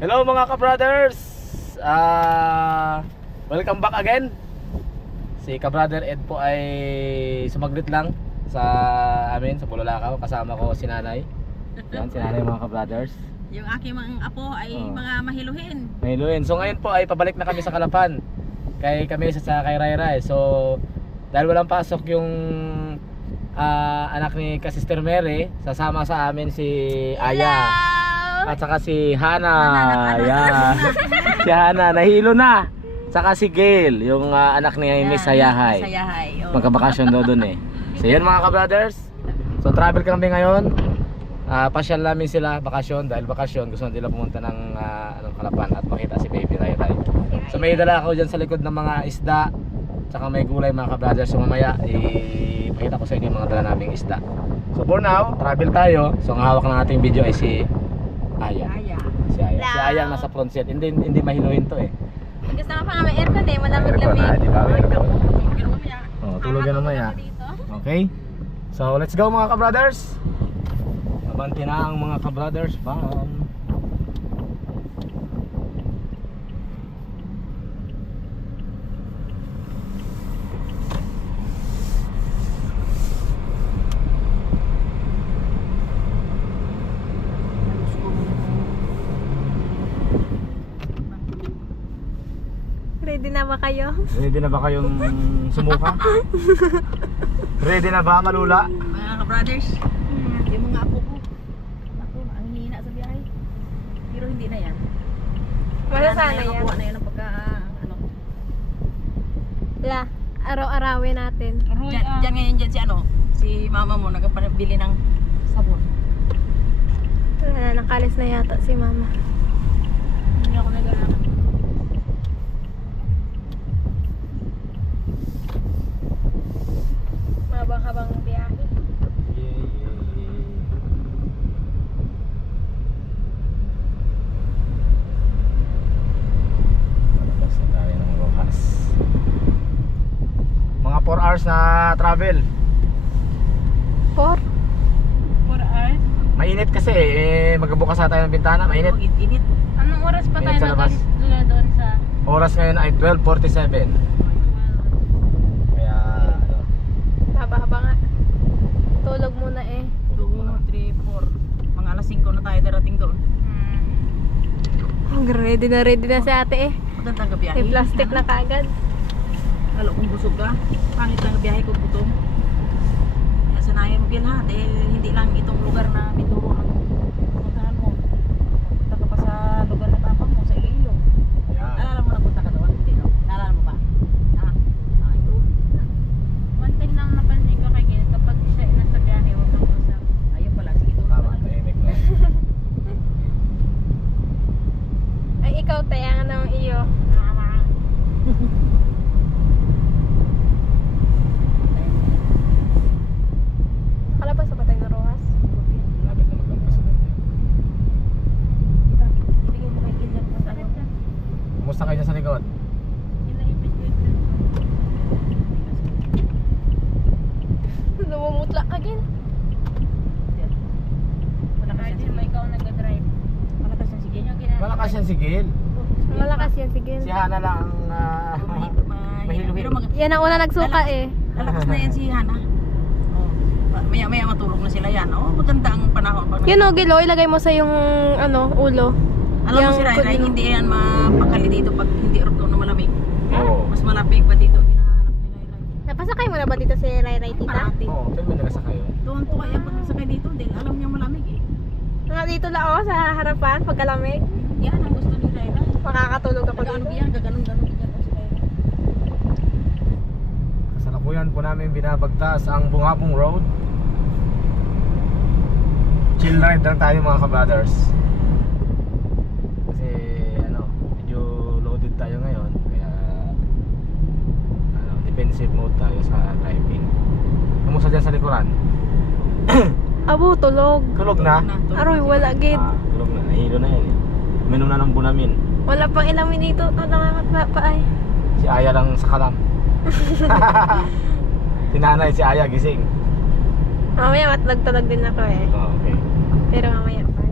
Hello mga ka-brothers! Welcome back again. Si ka-brother Ed po ay sumaglit lang sa amin, sa Bulolakaw. Kasama ko si nanay. Yan, si nanay mga ka-brothers. Yung aking mga apo ay mga mahiluhin. Mahiluhin. So ngayon po ay pabalik na kami sa Kalapan. Kami sa kay Rayray. So dahil walang pasok yung anak ni Sister Mary, sasama sa amin si Aya. At saka si Hana. Yeah. Si Hana, nahilo na. Saka si Gail, yung anak ni Miss Sayahay. Magkabakasyon daw dun eh. So yun mga ka-brothers. So travel kami ngayon. Pasyal namin sila, bakasyon. Dahil bakasyon, gusto nila pumunta ng Kalapan at makita si Baby Rayray. So may dala ako dyan sa likod ng mga isda. Tsaka may gulay mga ka-brothers. So mamaya, ipakita ko sa inyo yung mga dala naming isda. So for now, travel tayo. So ang hawak ng ating video ay si Aya. Si Aya. Si Aya ang nasa front seat. Hindi mahiluhin to eh. Gusto ka pa nga may aircon eh, Di malamig-lamig. ba? Aircon. Tulog na mamaya. Okay? So let's go mga ka-brothers. Abanti na ang mga ka-brothers. Bam! Ready na ba kayo? Ready na ba kayong sumuka? Ready na ba malula? Mga ka-brothers, yung mga apo ko. Ako, ang hina sa biyahe. Pero hindi na yan. Wala sana yan. Nakuha na yan ang pagka, La, araw-arawin natin. Diyan ngayon dyan si mama mo nagpabili ng sabon. Wala na, nakalis na yata si mama. Hindi ako nag-aaral. Mabang-habang biyahe. Malabas na tayo ng Rojas. Mga 4 hours na travel. 4? 4 hours? Mainit kasi magbukas na tayo ng bintana, mainit. Init. Anong oras pa Mainit tayo sa labas. nagkalit doon sa... Oras ngayon ay 12:47. Kaya Haba-haba nga. Tulog muna eh. 2, 3, 4. Mga alas 5 na tayo darating doon. Ready na si ate eh. Magandang gabiyahe. May plastic na kaagad. Lalo kung busog ka. Pangit lang gabiyahe kung gutom. Kaya sanayan mo yan ha. Dahil hindi lang itong lugar na Mindoro ang puntahan mo. Punta ka pa sa lugar na papa mo, sa Iloilo. yan. Alala mo na punta ka doon? Hindi no? Naalala mo ba? Ha? Ayun. One thing lang napansin ko kay Gil, kapag siya ay nasa biyahe, huwag kang usap. Ayun pala. Sige doon. Tama, tahimik lang. Ay, ikaw tayangan ng iyo. Nakalabas na ba tayo ng Rojas? Lapit na maglampas na. Bigyan mo kay Gil yan. Kumusta kayo dyan sa likod? Lumumutla ka, Gil. Malakas yan. ikaw nag-drive. Malakas yan. Sige. Malakas yan si Gil. Malakas yan si Gil. Si Hana lang ang mahiluhin. Pero Yan ang una nagsuka eh. lalakas na yan si Hana. Maya matulog na sila yan. Maganda ang panahon. Yun o, Gil, ilagay mo sa yung ulo. Alam mo Yung si Ray, kudino. hindi yan mapakali dito pag hindi orto na malamig. Oo. Mas malapig pa dito. Hinahanap nila yun. Napasakay mo na ba dito si Ray tita? Parati. Oo, saan ba nagasakay yun? Doon po kaya pag nasakay dito, dahil alam niya malamig eh. Nga dito lang ako sa harapan, pagkalamig. Yan ang gusto ni Ray. Makakatulog ako Gagano dito. yan, gaganon yan po si Ray. Kasalukuyan po namin binabagtas ang Bungabong Road. Chill ride lang tayo mga ka-brothers. Kasi medyo loaded tayo ngayon. Kaya defensive mode tayo sa driving. Kamusta dyan sa likuran? Abo, tulog. Tulog na? Aroy, wala, Gid. Tulog na, nahilo na yan eh. Minom na ng bunamin. Wala pang ilang minuto. Nangangat pa ay. Si Aya lang sa kalam. Si nanay, si Aya gising. Mamaya matulog-tulog din ako eh. Oh, okay. Pero mamaya pa.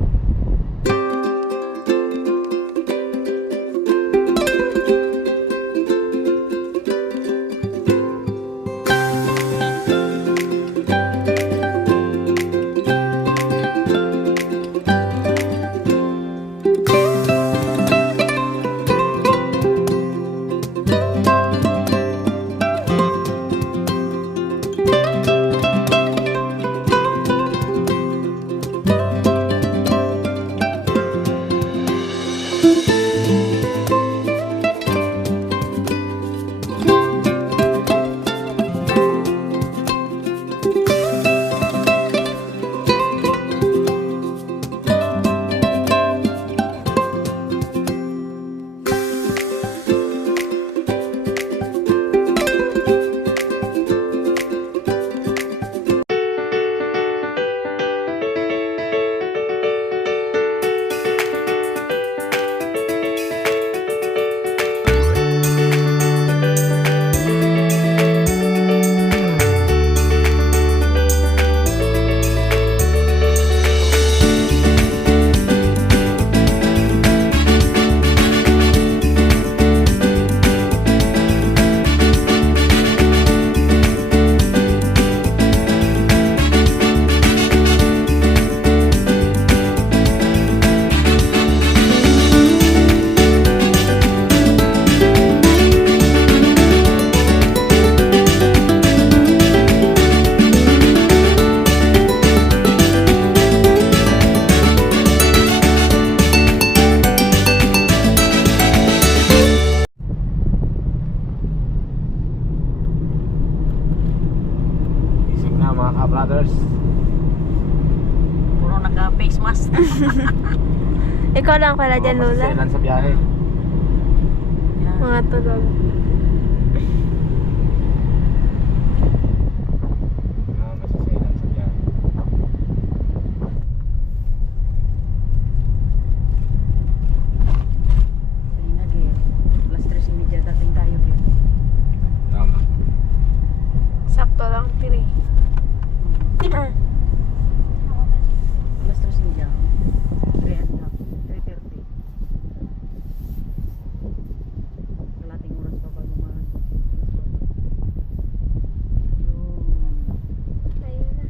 Gising na mga ka-brothers. Puro naka-face mask. Ikaw lang pala dyan, Lola. Masasilan sa biyahe. Yan. Mga tulog. Masasilan sa biyahe. Kanina, Gil. Alas 3:30 dating tayo, Gil. Tama. Sakto lang, tiri. Alas 3:30. 3:30. Kalating oras pa bago mag... Ayun na.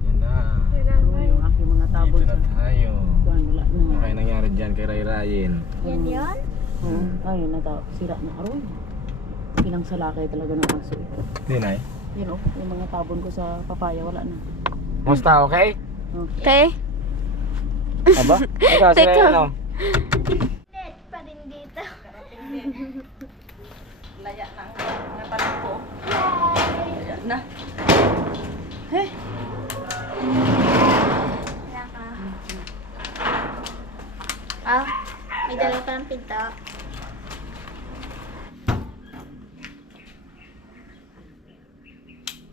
Yan na. Yun lang, Ano yung aking mga tabon Dito sa... na tayo. Kuhan, wala na. Ano kaya nangyari dyan kay Rayrayin? Yan yun? Oo. Ay, sira na aroy. Pinangsalakay talaga ng aso ito. Hindi na eh. Yun oh, yung mga tabon ko sa papaya, wala na. Musta, okay? Okay? Aba? Ikaw, Teka. sila ano? Pa rin dito. Laya na ang napalit ko. Laya na. Ah, may dala ka ng pinta.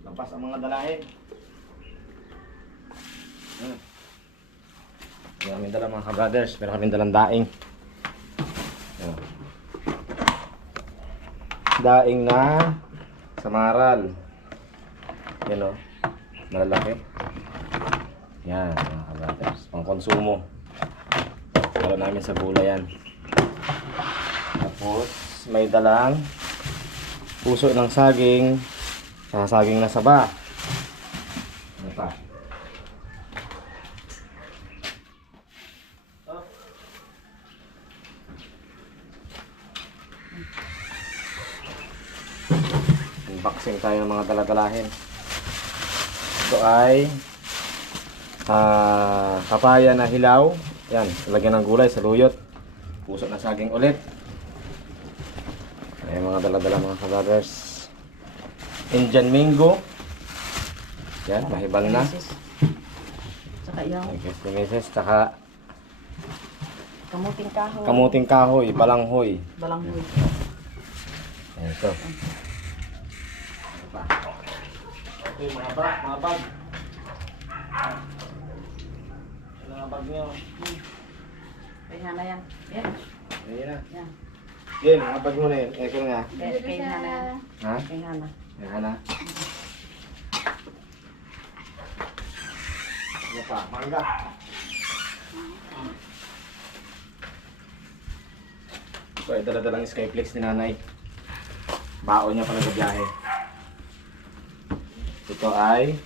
Lampas ang mga dalahin. Meron kami dala mga ka-brothers. Meron kami dalang daing. Ayan. Daing na samaral. Yan o. Malalaki. Yan mga ka-brothers. Pang konsumo. Halo namin sa gulay yan. Tapos may dalang puso ng saging. Saging na saba. Ano pa? Unboxing tayo ng mga daladalahin. Ito ay papaya na hilaw. Yan, lagyan ng gulay, saluyot. Puso na saging ulit. Ay mga daladala mga kabrothers. Indian mango. Yan, mahibal na. Saka yung Okay, simisis, tsaka kamuting kahoy. kamuting kahoy, balanghoy. Balanghoy. Ayan ito. Okay, mga bag. Mga bag nyo. Kaya na yan. Yan. Ayan na. Yan. Game, mga bag mo na yun. Eko nga. Kaya na yan. Ha? Kaya na. Ayan na. Ano pa? Mangga. So, ay dala-dalang Skyflex ni nanay. Baon niya pala sa biyahe. Ito ay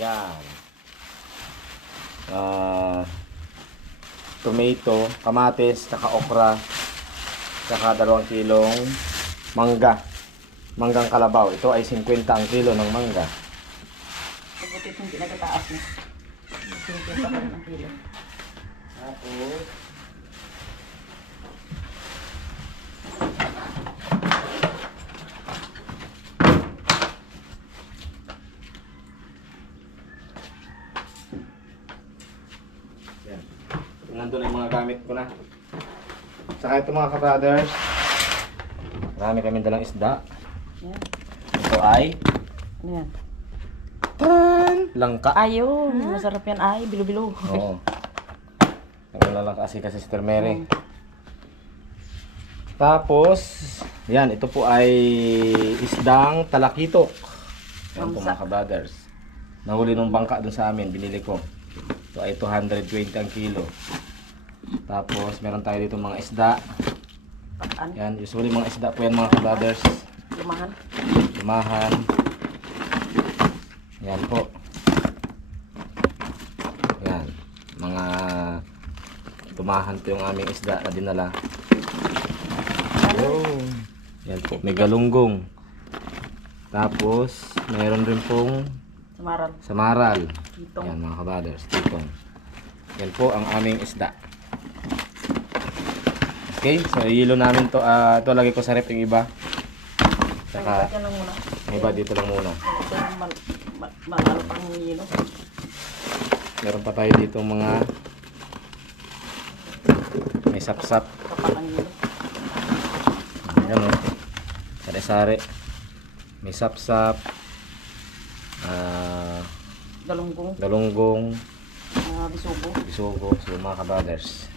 yan. Tomato, kamatis, saka okra, saka 2 kilong mangga. Manggang kalabaw. Ito ay 50 ang kilo ng mangga. Bakit hindi nagkataas na? Tingin sa kanan ng kilo. Tapos, yan. Nandun na yung mga gamit ko na. Saka ito mga ka-brothers, marami kami dalang isda. Yan. Ito ay Ano yan? langka. Ayun, masarap yan. Ay, bilo-bilo. Oo. Ang lalangka kasi si Sister Mary. Tapos, yan, ito po ay isdang talakitok. Yan po mga ka-brothers. Nahuli nung bangka dun sa amin, binili ko. Ito ay 220 ang kilo. Tapos, meron tayo dito mga isda. Ano? Yan, usually mga isda po yan mga ka-brothers. Lumahan. Limahan. Yan po. Yan, mga tumahan po yung aming isda na dinala. Oh, yan po, may galunggong. Tapos, mayroon rin pong Samaral. samaral. Kitong. Yan mga kabaders, titong. Yan po ang aming isda. Okay, so ihilo namin to. Ito lagay ko sa rep yung iba. Saka, Yan lang muna. yung iba dito lang muna. Ito yung malalo pang hilo. Meron pa tayo dito mga may sapsap. Kapakang hilo. Ayan o. Sari-sari. May sapsap. Galunggong. Galunggong. Bisugo. Bisugo. So mga kabrothers.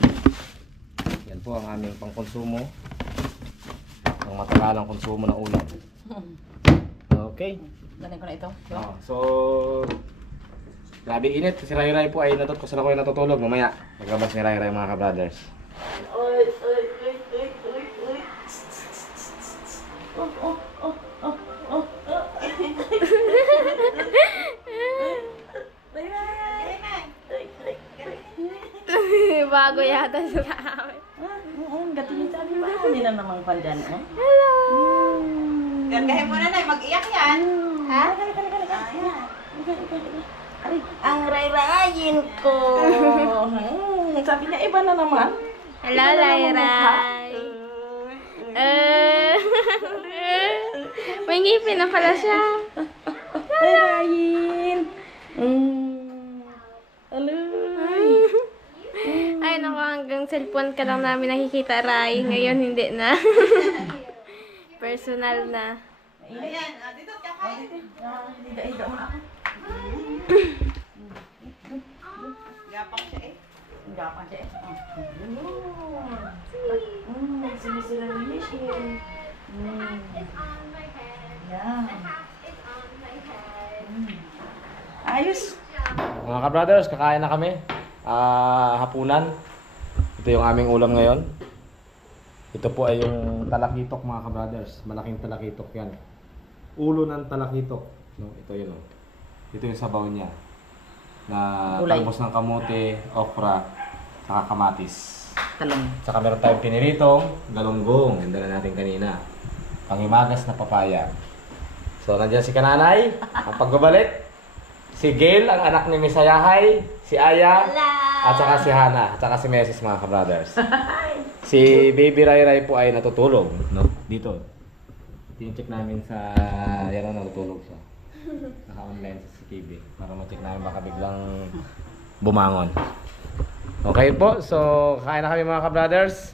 Yan po ang aming pangkonsumo. Ang matagalang konsumo ng ulam. Okay. Galing ko na ito. So, grabe init. Si Ray po ay kung saan ako ay natutulog. Mamaya, maglabas ni Ray mga kabrothers. Oy, oy, oy, oy, oy, oy. Oh, oh, oh, oh, oh, oh. Bago yata sa amin. Gatingin sa amin ba? Hindi na naman pandyan, eh? Gargahin mo na na, mag-iyak yan. Ha? Ay, ang rayrayin ko. Sabi niya, iba na naman. Hello, Layray. May ngipin na pala siya. Rayrayin. Aloy. Ay, naku, hanggang cellphone ka lang namin nakikita, Ray. Ngayon, hindi na. Personal na. Ayan, dito, kakain. Higa mo na ako. Gapang siya eh. Gapang siya eh. Sinisira ni Michelle. Yan. Ayos. Mga kabrothers, kakain na kami. Hapunan. Ito yung aming ulam ngayon. Ito po ay yung talakitok mga kabrothers. Malaking talakitok yan. Ulo ng talakitok. No, ito yun. Oh. Ito yung sabaw niya. Na Gulay. talbos ng kamote, okra, saka kamatis. Talong. Saka meron tayong piniritong galunggong. Yung dala natin kanina. Panghimagas na papaya. So, nandiyan si Kananay. Ang pagbabalik. Si Gail, ang anak ni Misayahay. Si Aya. At saka si Hana. At saka si Mesis, mga kabrothers. Si Baby Ray Ray po ay natutulog. No? Dito. Tine-check namin sa... Yan o, natutulog siya. Naka-online sa CCTV. Para ma-check namin baka biglang bumangon. Okay po. So, kain na kami mga kabrothers.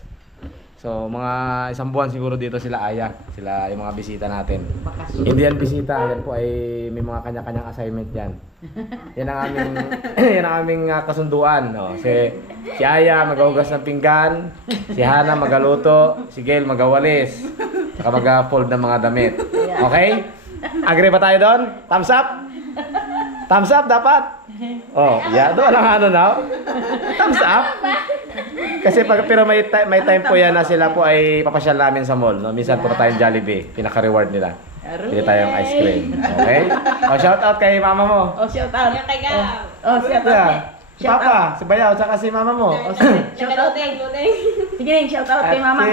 So, mga isang buwan siguro dito sila Aya. Sila yung mga bisita natin. Bakasyon. Hindi yan bisita. Yan po ay may mga kanya-kanyang assignment yan. Yan ang aming, yan ang aming kasunduan. No? Si Aya magahugas ng pinggan. Si Hana magaluto. Si Gail magawalis. Saka mag-fold ng mga damit. Okay? Agree ba tayo doon? Thumbs up? Thumbs up dapat? Oh, yeah. Doon lang ano na. Thumbs up? Kasi pero may time po yan na sila po ay papasyal namin sa mall. No? Minsan po tayong Jollibee. Pinaka-reward nila. Pili tayong ice cream. Okay? O, shout out kay mama mo. Oh, shout out. Kaya kay Gab. Oh, shout out. Yeah. Si Papa, si Bayaw, tsaka si mama mo. O, sige. Shout out din. Sige, shout out kay mama.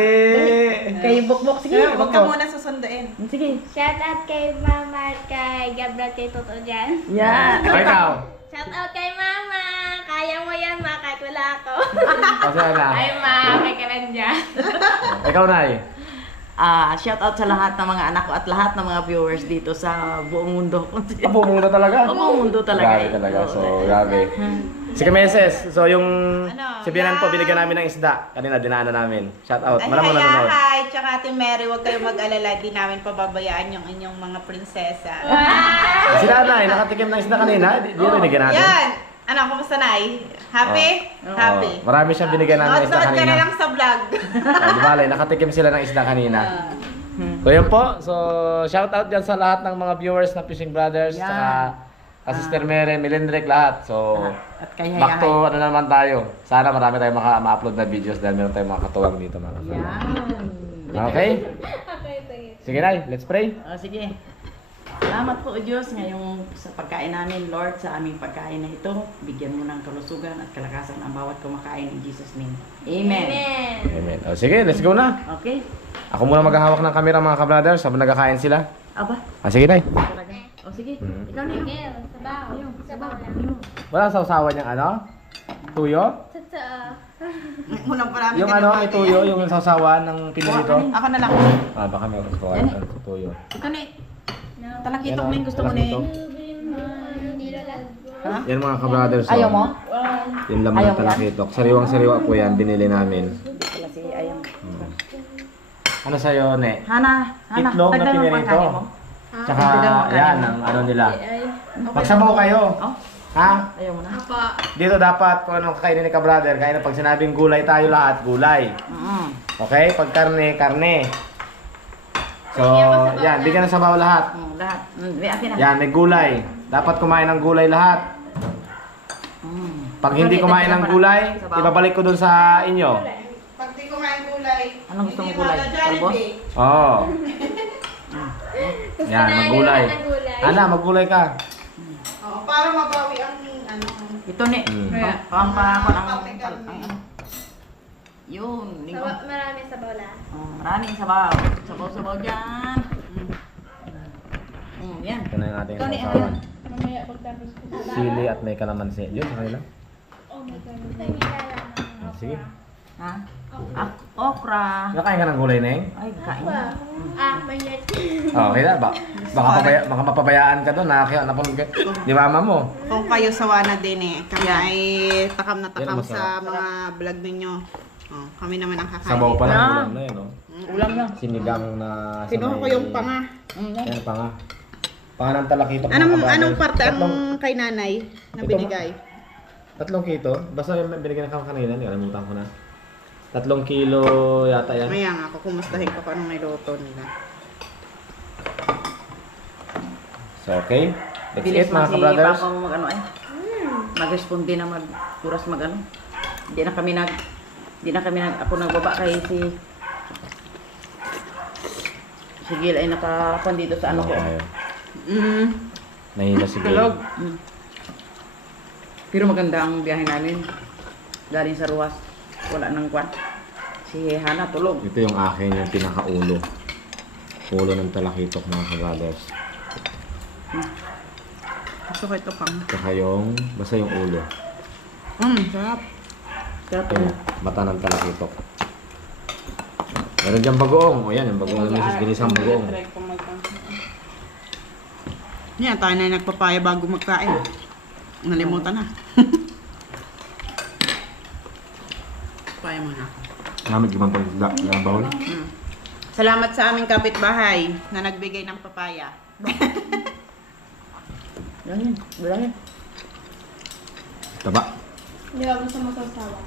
Kay Bukbok. Sige, Huwag ka muna susunduin. Sige. Shout out kay Mama at kay Gabriel kay Toto dyan. Yan. O, ikaw. Shout out kay Mama. Kaya mo yan, Ma, kahit wala ako. O, siya na. Ma, kay Karanja. Ikaw, Nay. Shout out sa lahat ng mga anak ko at lahat ng mga viewers dito sa buong mundo. Apo mo na talaga. Buong mundo talaga. Grabe talaga. So, grabe. Si Kameses, so yung Ano, si Bianan po, yan. binigyan namin ng isda. Kanina, dinaanan namin. Shout out. Ay, Malamang nanonood. hi, tsaka Ate Mary, huwag kayong mag-alala. Di namin pababayaan yung inyong mga prinsesa. Si Nanay, nakatikim ng isda kanina. Di binigyan natin. Yan! Ano, kumusta na Happy? Happy. Oh, marami siyang binigyan namin ng isda Nood ka na kanina. lang sa vlog. Di bale, nakatikim sila ng isda kanina. So yun po, so shout out dyan sa lahat ng mga viewers ng Fishing Brothers, Yan. saka Sister Mary, Milindrek, lahat. So, At kay back to Hayahay. ano naman tayo. Sana marami tayong ma-upload na videos dahil meron tayong mga katuwang dito mga kapatid. Yan. Okay? Sige na, let's pray. Sige. Salamat po, O Diyos, ngayong sa pagkain namin, Lord, sa aming pagkain na ito. Bigyan mo ng kalusugan at kalakasan ang bawat kumakain in Jesus' name. Amen. Amen. O sige, let's go na. Okay? Ako muna maghahawak ng camera mga ka-brothers habang nagkakain sila. Aba, Sige na. talaga. O sige, ikaw na yun. Sabaw. Sabaw lang. Wala sa usawa niyang ano? Tuyo? Totoo. Unang parami Yung ano, may tuyo, yung sausawan ng pinito. Ako na lang. Baka may gusto kayo ng tuyo. Ito na Talakitok Yan, na yung gusto mo na talakitok. Hindi lang. Yan mga ka-brothers. Ayaw mo? Yung laman Ayaw ng mo talakitok. Sariwang-sariwa po yan, binili namin. Wala si Ayam. Ano sa'yo, Ne? Hana, Itlog na dagdag mo pinirito. pagkain mo. Tsaka, Dagdag mo pagkain yan, mo. ang ano nila. Magsabaw kayo. Oh, Ha? ayaw mo na. Dito dapat, kung anong kakainin ni ka-brother, kaya na pag sinabing gulay tayo lahat, gulay. Okay? Pag karne, karne. So, yan, bigyan ng sabaw lahat. Lahat. May akin na. Yan, may gulay. Dapat kumain ng gulay lahat. Pag hindi kumain ng gulay, ibabalik ko dun sa inyo. Pag di kumain gulay, Anong gusto mo hindi gulay? mag-Jollibee. Talbos? Oo. Yan, maggulay. ng gulay. Ana, maggulay ka. Oo, para mabawi ang ano. Ito ni. Ang yun. Linggo. Marami sabaw lang. Maraming sabaw. Sabaw-sabaw dyan. Yan. Ito na yung ating Ito ni sausawan. Mamaya pagtapos ko. Sili at may kalamansi. Yun, sa kanila. Sige. Ha? Okra. Nakain ka ng gulay, Neng? Ay, kain. Mayat. Okay na ba? Baka mapabayaan ka doon. Napanood ka. Di mama mo. Kung kayo sawa na din kami ay takam na takam Yan, masarap. sa mga vlog ninyo. Oh, kami naman ang kakain. Sabaw pa lang. Yeah. Ulam na yun, no? Ulam na. Sinigang na... sa Kinuha ko may- yung panga. Yan, panga. Panga ng talakitok. mga Anong kabrothers. anong parte ang Tatlong- kay nanay na Ito, binigay? 3 kilo. Basta yung binigyan ka kanina, nakalimutan ko na. 3 kilo yata yan. Maya nga ako, kumustahin ko kung anong niluto nila. So, okay. That's Bilis it, man mga si ka-brothers. Papa mo mag-ano ay. Mag-responde na mag-kuras mag-ano. Hindi na kami ako nagbaba kay si Gil ay nakapan dito sa ano ko. Nahila si Gil. Tulog. Pero maganda ang biyahe namin. Galing sa Ruas. Wala nang kwan. Si Hana tulog. Ito yung akin, yung pinakaulo. Ulo ng talakitok, mga ka-brothers. Gusto ko ito pang. Saka yung, basta yung ulo. Sarap. Sarap Yung yun. mata ng talakitok. Meron dyan bagoong. O yan, yung bagoong ng Mrs. Ginisang bagoong. Yan, tayo na nagpapaya bago magkain. Nalimutan na. Paya muna. Namit yung mantong isda. Yung bawal. Salamat sa aming kapitbahay na nagbigay ng papaya. Yan yun. Wala yan. Taba. Hindi ako sa masasawa.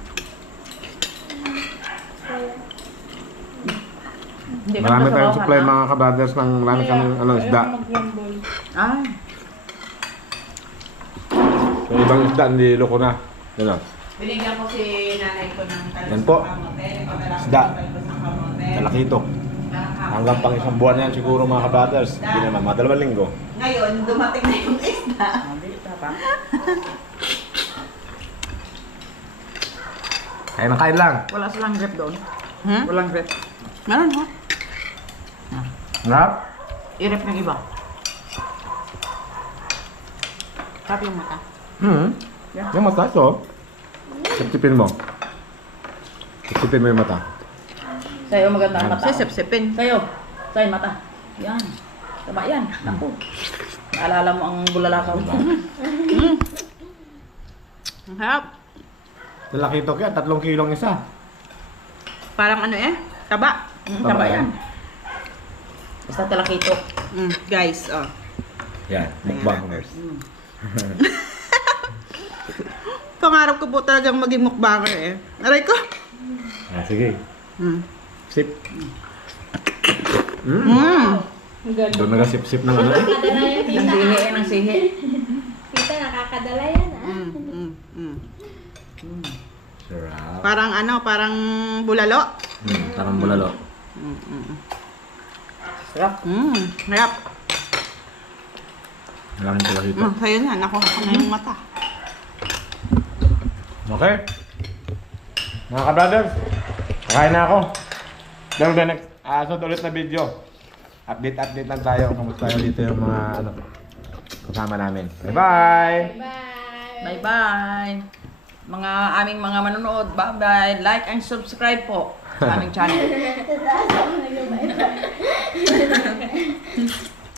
Hindi ka Marami masabaw, tayong supply, Hana. mga ka-brothers, ng marami kami isda. mag-rumble. Ah. Yung ibang isda, hindi loko na. Yan o. Binigyan ko si nanay ko ng Yan po. Isda. Talakitok. Hanggang pang 1 buwan yan siguro, mga ka-brothers. Hindi naman, mga 2 linggo. Ngayon, dumating na yung isda. Mabili ka pa. Kain na kain lang. Wala silang grip doon. Hmm? Walang grip. Meron ha? Sarap? I-rep ng iba. Sarap yung mata. Yung mata, so. Sipsipin mo. Sipsipin mo yung mata. Sa'yo maganda ang mata. Sisip-sipin. Sa'yo. Sa'yo mata. Yan. Taba yan. Naku. Naalala mo ang bulalakaw. Ang harap. Lalaki ito kaya, 3 kilong isa. Parang ano eh? Taba. Taba yan. Basta talakitok. Guys, oh. Yan, mukbangers. Pangarap ko po talagang maging mukbanger eh. Aray ko. Ah, sige. Sip. Doon nagasip-sip ng ano eh. Ng sihi eh, ng sihi. Tita, nakakadala yan ah. Sarap. Parang ano, parang bulalo. Parang bulalo. Sarap. Harap. Alam ko lang ito. Sa'yo na, nakuha ko na yung mata. Okay. Mga ka-brothers, kakain na ako. Then the next, sunod ulit na video. Update lang tayo. Kamusta tayo dito yung mga ano, kasama namin. Bye-bye! Bye! Bye-bye. Mga aming mga manonood, bye-bye. Like and subscribe po sa aming channel. Tataas ako nag-bye-bye.